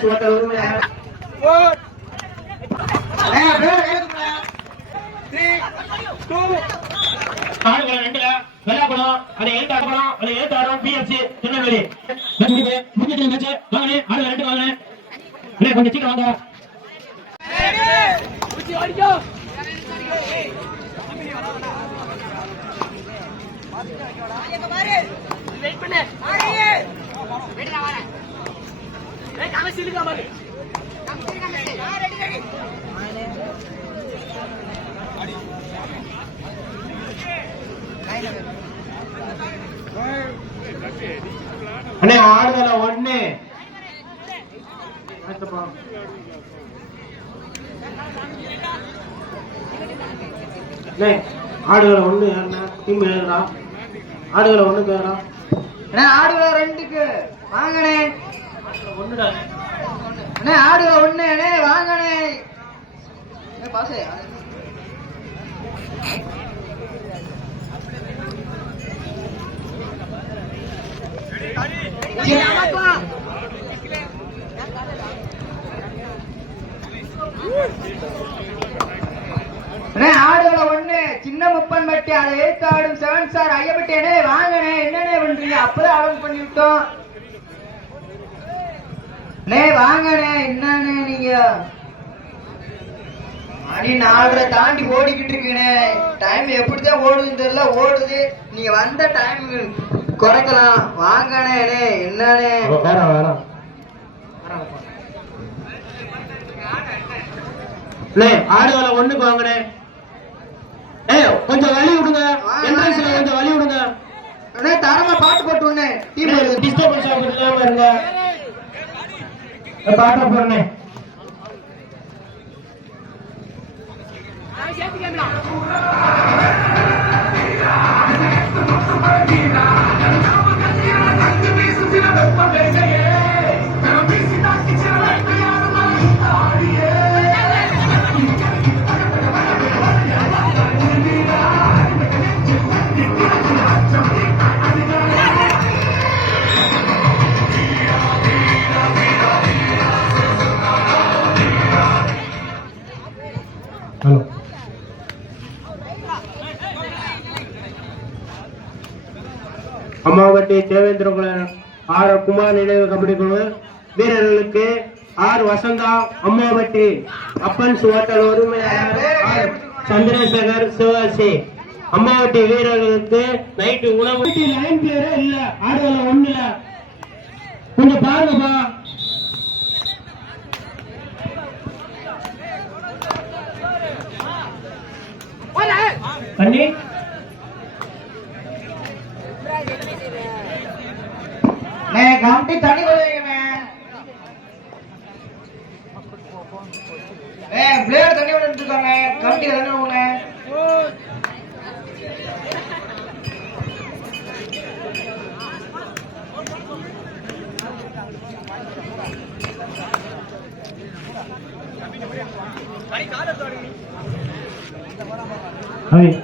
சுவட்ட உரிமையாளர் ஆடுகளம் ரெண்டுல. வெள்ளாக்குளம் அதை எழுத்தாக்குளம் அதை எழுத்தாரம் பிஎஃப்சி திருநெல்வேலி. முடிஞ்சு மேட்ச் வாங்க ஆடுகளம் ரெண்டு வாங்க. அண்ணே கொஞ்சம் சீக்கிரம் வாங்க. அண்ணே ஆடுகளம் ஒண்ணு. அண்ணே ஆடுகளம் ஒண்ணு டீம் எழுதுறா ஆடுகளம் ஒண்ணு பேரா அண்ணே ஆடுகள ரெண்டுக்கு. வாங்கண்ணே. ஒண்ணுடா. அண்ணே ஆடுகள ஒண்ணு. அண்ணே வாங்கண்ணே. அண்ணே, பாசே அண்ணே ஆடுகள ஒண்ணு சின்ன பட்டி அதை ஏத்தாடும் செவன் சார் ஐயப்பட்டேனே வாங்கனே வாங்கண்ணே பண்றீங்க? அப்பதான் அலோன் பண்ணி விட்டோம் நே வாங்கண்ணே என்னன்னு நீங்க? மணி நாலரை தாண்டி ஓடிக்கிட்டு இருக்கீனே டைம் எப்படிதான் ஓடுதுன்னு தெரியல ஓடுது. நீங்க வந்த டைம் குறைக்கலாம். வாங்கனே அண்ணே ஆடுகளை ஒண்ணுக்கு வாங்கினேன் ஏய் கொஞ்சம் வழி விடுங்க. என்ட்ரன்ஸ்ல கொஞ்சம் வழி விடுங்க. அண்ணே தரமா பாட்டு போட்டு வருது டிஸ்டர்பன்ஸ் இல்லாம இருங்க. பாட்ட போறேனே அம்மாவட்டி தேவேந்திர ஆர் குமார் நினைவு கபடி குழு வீரர்களுக்கு ஆர் வசந்தா அம்மாவட்டி அப்பன் சுவாட்டல் உரிமையாளர் ஆர் சந்திரசேகர் சிவாசி அம்மாவட்டி வீரர்களுக்கு நைட்டு உணவு. லைன் பேரே இல்ல ஆடுகள ஒண்ணுல. கொஞ்சம் பாருங்கப்பா. தண்ணி அண்ணே கம்பி தண்ணி விடுவீங்க ஏ பிளேயர் தண்ணி விட்டு இருக்காங்க கம்பி தண்ணி விடுங்க ஹாய்.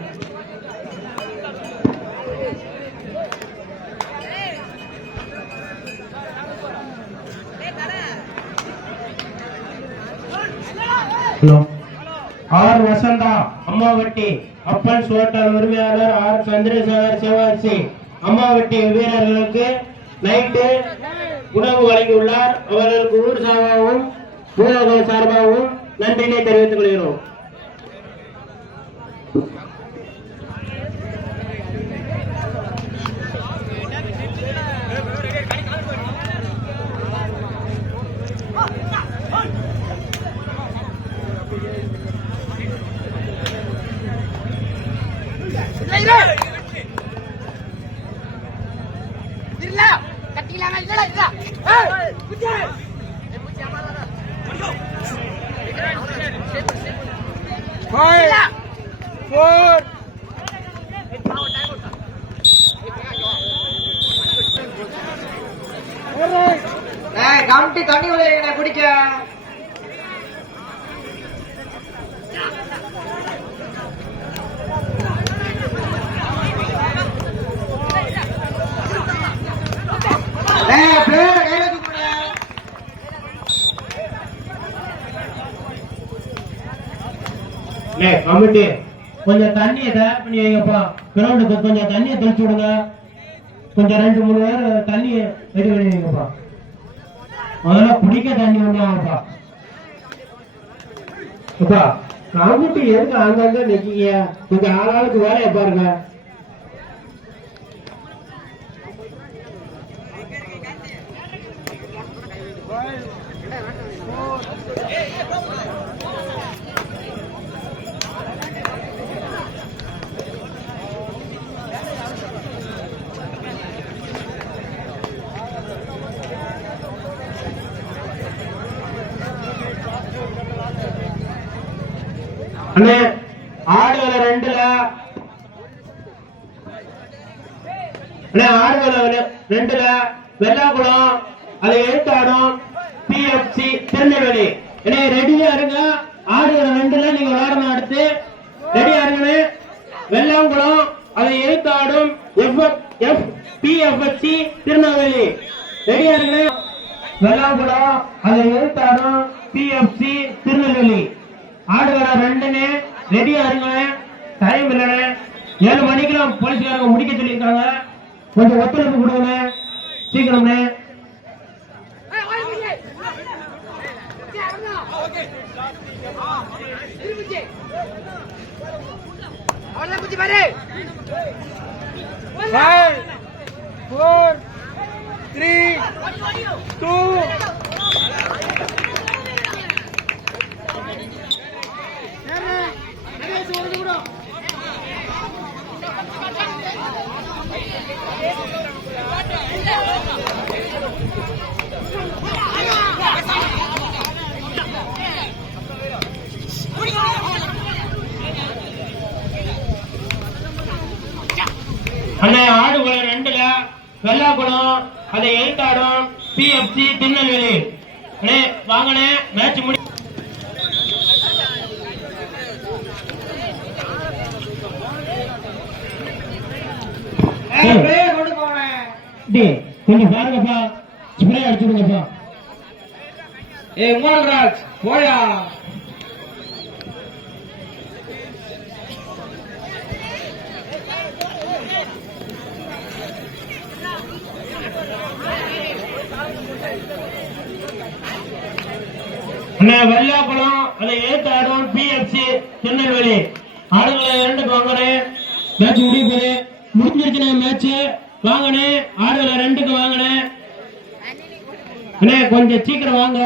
ஆர் வசந்தா அம்மாவட்டி அப்பன் சுவட்டல் உரிமையாளர் ஆர் சந்திரசேகர் சிவாசி. அம்மாவட்டி வீரர்களுக்கு நைட்டு உணவு வழங்கியுள்ளார். அவர்களுக்கு ஊர் சார்பாகவும் ஊரக சார்பாகவும் நன்றினை தெரிவித்துக் கொள்கிறோம். ஏய் கம்பி தண்ணி குடிக்க. கமிட்டி கொஞ்சம் தண்ணியை தயார் பண்ணி வைங்கப்பா. கிரவுண்டுக்கு கொஞ்சம் தண்ணியை தெளிச்சு விடுங்க. கொஞ்சம் ரெண்டு மூணு பேர் தண்ணியை ரெடி பண்ணி வைங்கப்பா. முதல்ல குடிக்க தண்ணி ஒன்றாங்கப்பா அப்பா கமிட்டி எதுக்கு அங்கங்க நிக்கீங்க? கொஞ்சம் ஆளாளுக்கு வேலையை பாருங்க. அண்ணே ஆடுகள ரெண்டுல. அண்ணே ஆடுகள ரெண்டுல. வெள்ளாக்குளம் அதை எழுத்தாடும் பிஎஃப்சி திருநெல்வேலி. அண்ணே ரெடியா இருங்க. ஆடுகள ரெண்டுல நீங்க விளையாடணும் அடுத்து. ரெடியா இருங்கண்ணே. வெள்ளாங்குளம் அதை எழுத்தாடும் எஃப் எஃப் பிஎஃப்சி திருநெல்வேலி. ரெடியா இருங்கண்ணே. வெள்ளாங்குளம் அதை எழுத்தாடும் பிஎஃப்சி திருநெல்வேலி ஆடுகள ரெண்டுன்னு ரெடியா இருங்க டைம் இல்லைண்ணே ஏழு மணிக்கெல்லாம் போலீஸ்காரங்க முடிக்க சொல்லியிருக்காங்க கொஞ்சம் ஒத்துழைப்பு கொடுங்க சீக்கிரம்ண்ணே. Five, four, three, two. வெள்ளாக்குளம் அதை எழுத்தாடும் பிஎஃப்சி திருநெல்வேலி. வாங்கண்ணே மேட்ச் முடி கொஞ்சம் பாருங்கப்பா. ஸ்ப்ரே அடிச்சுடுங்கப்பா. ஏய் உமால்ராஜ் போயா. அண்ணே வெள்ளாக்குளம் அதை ஏத்தாடும் பிஎஃப்சி திருநெல்வேலி. ஆடுகளை இரண்டுக்கு வாங்கினேன் மேட்ச் முடிப்பது முடிஞ்சிருச்சுனே மேட்ச் வாங்கினேன் ஆடுகளை ரெண்டுக்கு வாங்கினேன் அண்ணே கொஞ்சம் சீக்கிரம் வாங்க.